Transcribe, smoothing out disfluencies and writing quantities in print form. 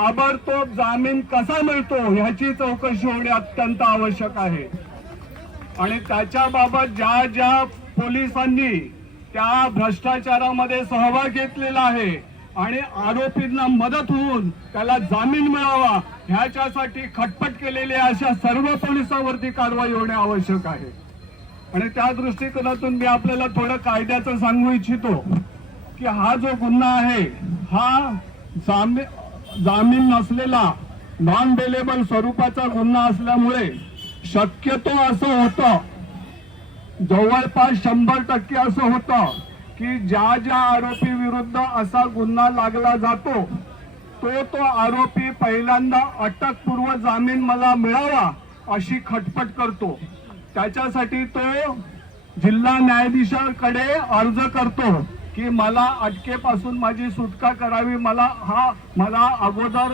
ताबडतोब जामीन कसा मिळतो ह्याची चौकशी होणे अत्यंत आवश्यक आहे। आणि त्याच्याबाबत ज्या ज्या पोलिसांनी त्या भ्रष्टाचारामध्ये सहभाग घेतलेला आहे आणि आरोपींना मदत होऊन त्याला जामीन मिळावा ह्याच्यासाठी खटपट केलेली अशा सर्व पोलिसांवरती कारवाई होणे आवश्यक आहे। आणि त्या दृष्टिकोनातून मी आपल्याला थोडं कायद्याचं सांगू इच्छितो की हा जो गुन्हा आहे हा जामीन नसलेला नॉन बेलेबल स्वरूपाचा गुन्हा असल्यामुळे शक्यतो असं होतं, जवळपास 100% असं होतं की ज्या ज्या आरोपी विरुद्ध असा गुन्हा लागला जातो तो आरोपी पहिल्यांदा अटकपूर्व जामीन मला मिळावा अशी खटपट करतो। त्याच्यासाठी तो जिल्हा न्यायाधीशाकडे अर्ज करतो की मला अटकेपासून माझी सुटका करावी, मला अगोदर